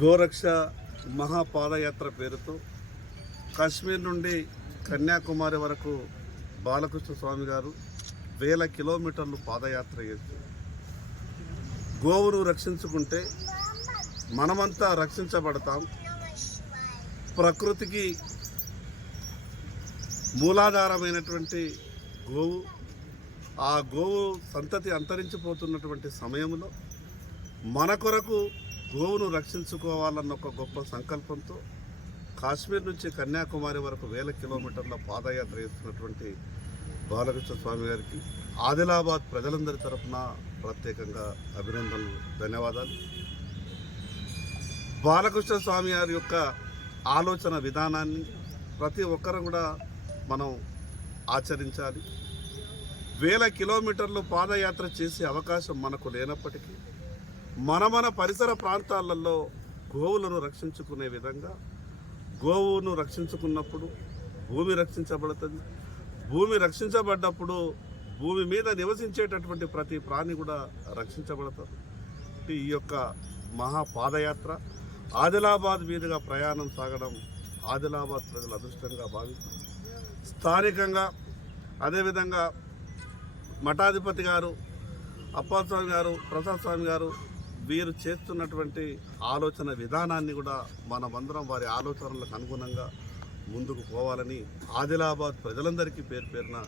గోరక్ష మహాపాదయాత్ర పేరుతో కాశ్మీర్ నుండి కన్యాకుమారి వరకు బాలకృష్ణ స్వామి గారు 1000 కిలోమీటర్లు పాదయాత్ర చేసి గోవును రక్షించుకుంటే మనమంతా రక్షించబడతాం. ప్రకృతికి మూలాధారమైనటువంటి గోవు, ఆ గోవు సంతతి అంతరించిపోతున్నటువంటి సమయంలో మన కొరకు గోవును రక్షించుకోవాలన్న ఒక గొప్ప సంకల్పంతో కాశ్మీర్ నుంచి కన్యాకుమారి వరకు 1000 కిలోమీటర్ల పాదయాత్ర చేస్తున్నటువంటి బాలకృష్ణ స్వామి గారికి ఆదిలాబాద్ ప్రజలందరి తరఫున ప్రత్యేకంగా అభినందనలు, ధన్యవాదాలు. బాలకృష్ణ స్వామి గారి యొక్క ఆలోచన విధానాన్ని ప్రతి ఒక్కరు కూడా మనం ఆచరించాలి. 1000 కిలోమీటర్లు పాదయాత్ర చేసే అవకాశం మనకు లేనప్పటికీ మన పరిసర ప్రాంతాలలో గోవులను రక్షించుకునే విధంగా, గోవును రక్షించుకున్నప్పుడు భూమి రక్షించబడుతుంది. భూమి రక్షించబడ్డప్పుడు భూమి మీద నివసించేటటువంటి ప్రతి ప్రాణి కూడా రక్షించబడతారు. ఈ యొక్క మహాపాదయాత్ర ఆదిలాబాద్ మీదుగా ప్రయాణం సాగడం ఆదిలాబాద్ ప్రజల అదృష్టంగా భావిస్తారు. స్థానికంగా అదేవిధంగా మఠాధిపతి గారు, అప్పాస్వామి గారు, ప్రసాద్ స్వామి గారు వీరు చేస్తున్నటువంటి ఆలోచన విధానాన్ని కూడా మనమందరం వారి ఆలోచనలకు అనుగుణంగా ముందుకు పోవాలని ఆదిలాబాద్ ప్రజలందరికీ పేరు పేరున